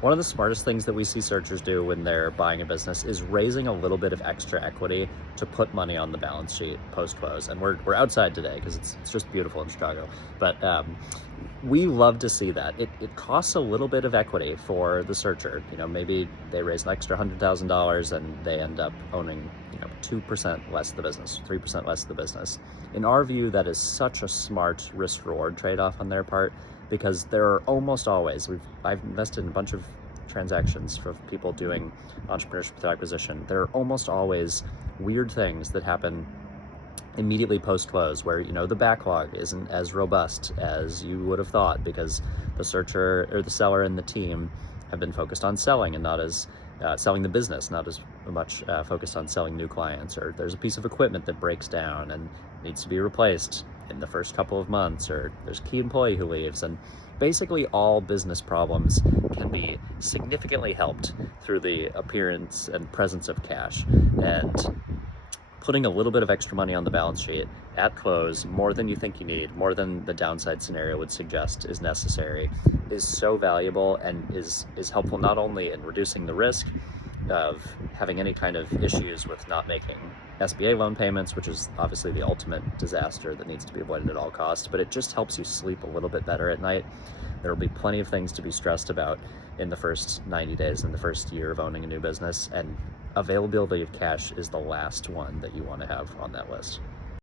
One of the smartest things that we see searchers do when they're buying a business is raising a little bit of extra equity to put money on the balance sheet post-close. And we're outside today because it's just beautiful in Chicago. But we love to see that. It costs a little bit of equity for the searcher. Maybe they raise an extra $100,000 and they end up owning 2% less of the business, 3% less of the business. In our view, that is such a smart risk-reward trade-off on their part, because there are almost always, I've invested in a bunch of transactions for people doing entrepreneurship through acquisition. There are almost always weird things that happen immediately post-close where the backlog isn't as robust as you would have thought, because the searcher or the seller and the team have been focused on selling and not as selling the business, not as much focused on selling new clients. Or there's a piece of equipment that breaks down and needs to be replaced in the first couple of months, or there's a key employee who leaves. And basically all business problems can be significantly helped through the appearance and presence of cash. And putting a little bit of extra money on the balance sheet at close, more than you think you need, more than the downside scenario would suggest is necessary, is so valuable and is helpful not only in reducing the risk of having any kind of issues with not making SBA loan payments, which is obviously the ultimate disaster that needs to be avoided at all costs, but it just helps you sleep a little bit better at night. There will be plenty of things to be stressed about in the first 90 days, in the first year of owning a new business, and availability of cash is the last one that you want to have on that list.